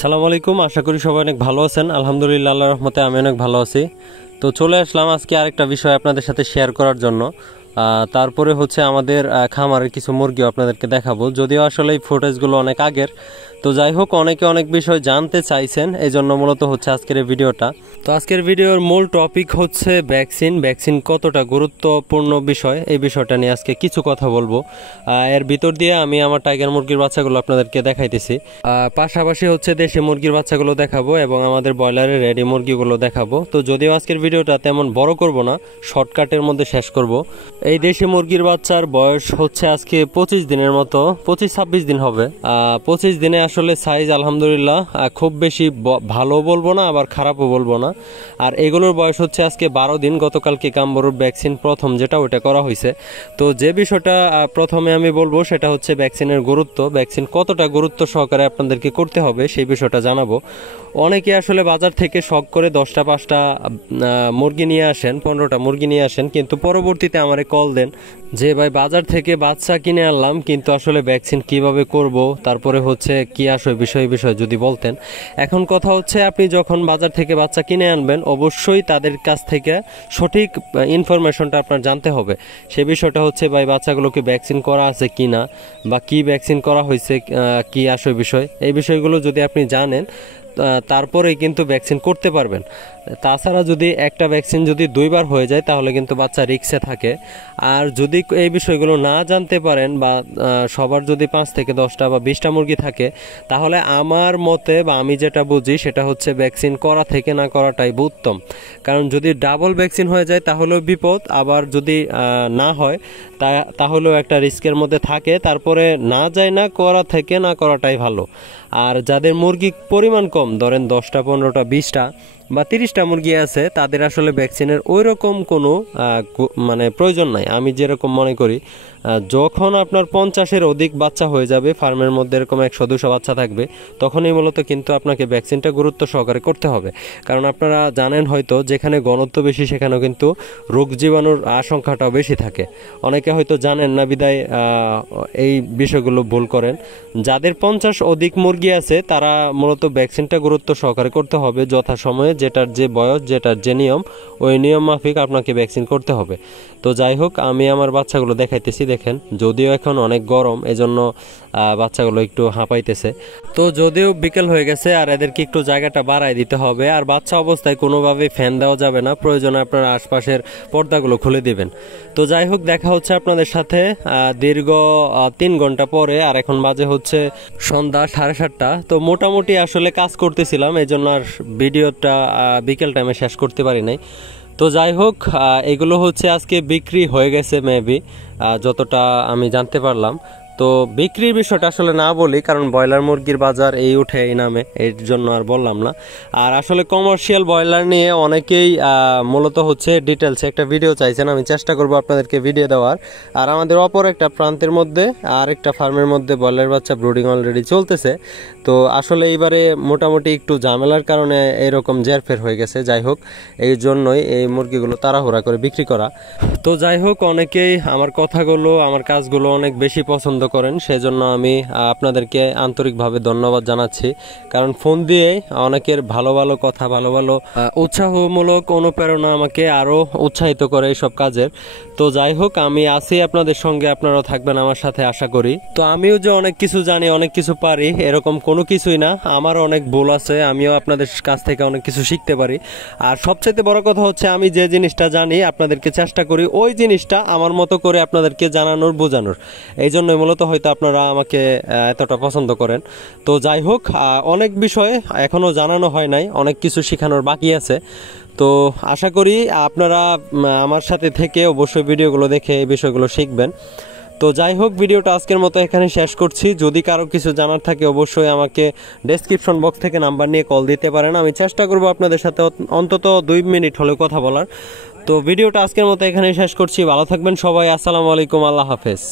সালাম আলাইকুম। আশা করি সবাই অনেক ভালো আছেন। আলহামদুলিল্লাহ, আল্লাহর রহমতে আমি অনেক ভালো আছি। তো চলে আসলাম আজকে আরেকটা বিষয় আপনাদের সাথে শেয়ার করার জন্য। তারপরে হচ্ছে আমাদের খামারের কিছু মুরগিও আপনাদেরকে দেখাবো, যদিও আসলে এই ফুটেজগুলো অনেক আগের। তো যাই হোক, অনেকে অনেক বিষয় জানতে চাইছেন, এই জন্য মূলত হচ্ছে আজকের এই ভিডিওটা। তো আজকের ভিডিওর মূল টপিক হচ্ছে ভ্যাকসিন কতটা গুরুত্বপূর্ণ বিষয়, এই বিষয়টা নিয়ে আজকে কিছু কথা বলবো। এর ভিতর দিয়ে আমি আমার টাইগার মুরগির বাচ্চাগুলো আপনাদেরকে দেখাইতেছি, পাশাপাশি হচ্ছে দেশি মুরগির বাচ্চাগুলো দেখাবো এবং আমাদের ব্রয়লারের রেডি মুরগিগুলো দেখাবো। তো যদিও আজকের ভিডিওটা তেমন বড় করব না, শর্টকাটের মধ্যে শেষ করব। এই দেশি মুরগির বাচ্চার বয়স হচ্ছে আজকে 25 দিনের মতো, 25-26 দিন হবে। 25 দিনে আসলে সাইজ আলহামদুলিল্লাহ খুব বেশি ভালো বলবো না, আবার খারাপও বলবো না। আর এগুলোর বয়স হচ্ছে আজকে 12 দিন। গতকালকে কামবরুর ভ্যাকসিন প্রথম যেটা ওইটা করা হয়েছে। তো যে বিষয়টা প্রথমে আমি বলবো সেটা হচ্ছে ভ্যাকসিনের গুরুত্ব, ভ্যাকসিন কতটা গুরুত্ব সহকারে আপনাদেরকে করতে হবে সেই বিষয়টা জানাবো। অনেকে আসলে বাজার থেকে শখ করে 10টা 5টা মুরগি নিয়ে আসেন, 15টা মুরগি নিয়ে আসেন, কিন্তু পরবর্তীতে আমারে কল দেন যে ভাই বাজার থেকে বাচ্চা কিনে আনলাম, কিন্তু আসলে ভ্যাকসিন কিভাবে করব, তারপরে হচ্ছে কি আসলে বিষয় যদি বলতেন। এখন কথা হচ্ছে, আপনি যখন বাজার থেকে বাচ্চা কিনে আনবেন অবশ্যই তাদের কাছ থেকে সঠিক ইনফরমেশনটা আপনার জানতে হবে। সে বিষয়টা হচ্ছে ভাই বাচ্চাগুলোকে ভ্যাকসিন করা আছে কি না, বা কি ভ্যাকসিন করা হয়েছে, কি আসলে বিষয়, এই বিষয়গুলো যদি আপনি জানেন তারপরেই কিন্তু ভ্যাকসিন করতে পারবেন। তাছাড়া যদি একটা ভ্যাকসিন যদি 2বার হয়ে যায় তাহলে কিন্তু বাচ্চা রিস্কে থাকে। আর যদি এই বিষয়গুলো না জানতে পারেন বা সবার যদি 5 থেকে 10টা বা 20টা মুরগি থাকে, তাহলে আমার মতে বা আমি যেটা বুঝি সেটা হচ্ছে ভ্যাকসিন করা থেকে না করাটাই উত্তম। কারণ যদি ডাবল ভ্যাকসিন হয়ে যায় তাহলেও বিপদ, আবার যদি না হয় তাহলেও একটা রিস্কের মধ্যে থাকে। তারপরে না যায় না, করা থেকে না করাটাই ভালো। আর যাদের মুরগি পরিমাণ কম, ধরেন 10টা 15টা 20টা বা 30টা মুরগি আছে, তাদের আসলে ভ্যাকসিনের ওই রকম কোনো মানে প্রয়োজন নাই। আমি যেরকম মনে করি, যখন আপনার 50-এর অধিক বাচ্চা হয়ে যাবে, ফার্মের মধ্যে এরকম 100-200 বাচ্চা থাকবে, তখনই মূলত কিন্তু আপনাকে ভ্যাকসিনটা গুরুত্ব সহকারে করতে হবে। কারণ আপনারা জানেন হয়তো, যেখানে ঘনত্ব বেশি সেখানেও কিন্তু রোগ জীবাণুর আশঙ্কাটাও বেশি থাকে। অনেকে হয়তো জানেন না, বিদায় এই বিষয়গুলো ভুল করেন। যাদের 50 অধিক মুরগি আছে তারা মূলত ভ্যাকসিনটা গুরুত্ব সহকারে করতে হবে যথাসময়ে, যেটার যে বয়স, যেটার যে নিয়ম, ওই নিয়ম মাফিক আপনাকে ভ্যাকসিন করতে হবে। তো যাই হোক, আমি আমার বাচ্চাগুলো দেখাইতেছি। দেখেন, যদিও এখন অনেক গরম, এজন্য বাচ্চাগুলো একটু হাঁপাইতেছে। তো যদিও বিকেল হয়ে গেছে, আর এদেরকে একটু জায়গাটা বাড়াই দিতে হবে। আর বাচ্চা অবস্থায় কোনোভাবেই ফ্যান দেওয়া যাবে না, প্রয়োজনে আপনারা আশপাশের পর্দাগুলো খুলে দিবেন। তো যাই হোক, দেখা হচ্ছে আপনাদের সাথে দীর্ঘ 3 ঘন্টা পরে। আর এখন বাজে হচ্ছে সন্ধ্যা 7:30টা। তো মোটামুটি আসলে কাজ করতেছিলাম, এই জন্য আর ভিডিওটা বিকেল টাইমে শেষ করতে পারি নাই। তো যাই হোক, এগুলো হচ্ছে আজকে বিক্রি হয়ে গেছে মেবি, যতটা আমি জানতে পারলাম। তো বিক্রির বিষয়টা আসলে না বলি, কারণ ব্রয়লার মুরগির বাজার এই উঠে এই নামে, এর জন্য আর বললাম না। আর আসলে কমার্শিয়াল ব্রয়লার নিয়ে অনেকেই মূলত হচ্ছে ডিটেলসে একটা ভিডিও চাইছেন, আমি চেষ্টা করব আপনাদেরকে ভিডিও দেওয়ার। আর আমাদের অপর একটা প্রান্তের মধ্যে আর একটা ফার্মের মধ্যে ব্রয়লার বাচ্চা ব্রুডিং অলরেডি চলতেছে। তো আসলে এইবারে মোটামুটি একটু ঝামেলার কারণে এরকম জেরফের হয়ে গেছে। যাই হোক, এই জন্যই এই মুরগিগুলো তাড়াহুড়া করে বিক্রি করা। তো যাই হোক, অনেকেই আমার কথাগুলো, আমার কাজগুলো অনেক বেশি পছন্দ করেন, সেজন্য আমি আপনাদেরকে আন্তরিকভাবে ধন্যবাদ জানাচ্ছি। কারণ ফোন দিয়ে অনেকের ভালো ভালো কথা, ভালো ভালো উৎসাহমূলক অনুপ্রেরণা আমাকে আরো উৎসাহিত করে এইসব কাজের। তো যাই হোক, আমি আছি আপনাদের সঙ্গে, আপনারাও থাকবেন আমার সাথে আশা করি। তো আমিও যে অনেক কিছু জানি, অনেক কিছু পারি, এরকম কোনো কিছুই না। আমার অনেক ভুল আছে, আমিও আপনাদের কাছ থেকে অনেক কিছু শিখতে পারি। আর সবচেয়ে বড় কথা হচ্ছে, আমি যে জিনিসটা জানি আপনাদেরকে চেষ্টা করি ওই জিনিসটা আমার মতো করে আপনাদেরকে জানানোর, বোঝানোর। এই জন্য মূলত হয়তো আপনারা আমাকে এতটা পছন্দ করেন। তো যাই হোক, অনেক বিষয় এখনো জানানো হয় নাই, অনেক কিছু শেখানোর বাকি আছে। তো আশা করি আপনারা আমার সাথে থেকে অবশ্যই ভিডিওগুলো দেখে এই বিষয়গুলো শিখবেন। তো যাই হোক, ভিডিওটা আজকের মতো এখানে শেষ করছি। যদি কারো কিছু জানার থাকে অবশ্যই আমাকে ডেসক্রিপশন বক্স থেকে নাম্বার নিয়ে কল দিতে পারেন। আমি চেষ্টা করব আপনাদের সাথে অন্তত 2 মিনিট হলেও কথা বলার। তো ভিডিওটা আজকের মতো এখানে শেষ করছি। ভালো থাকবেন সবাই। আসসালামু আলাইকুম, আল্লাহ হাফেজ।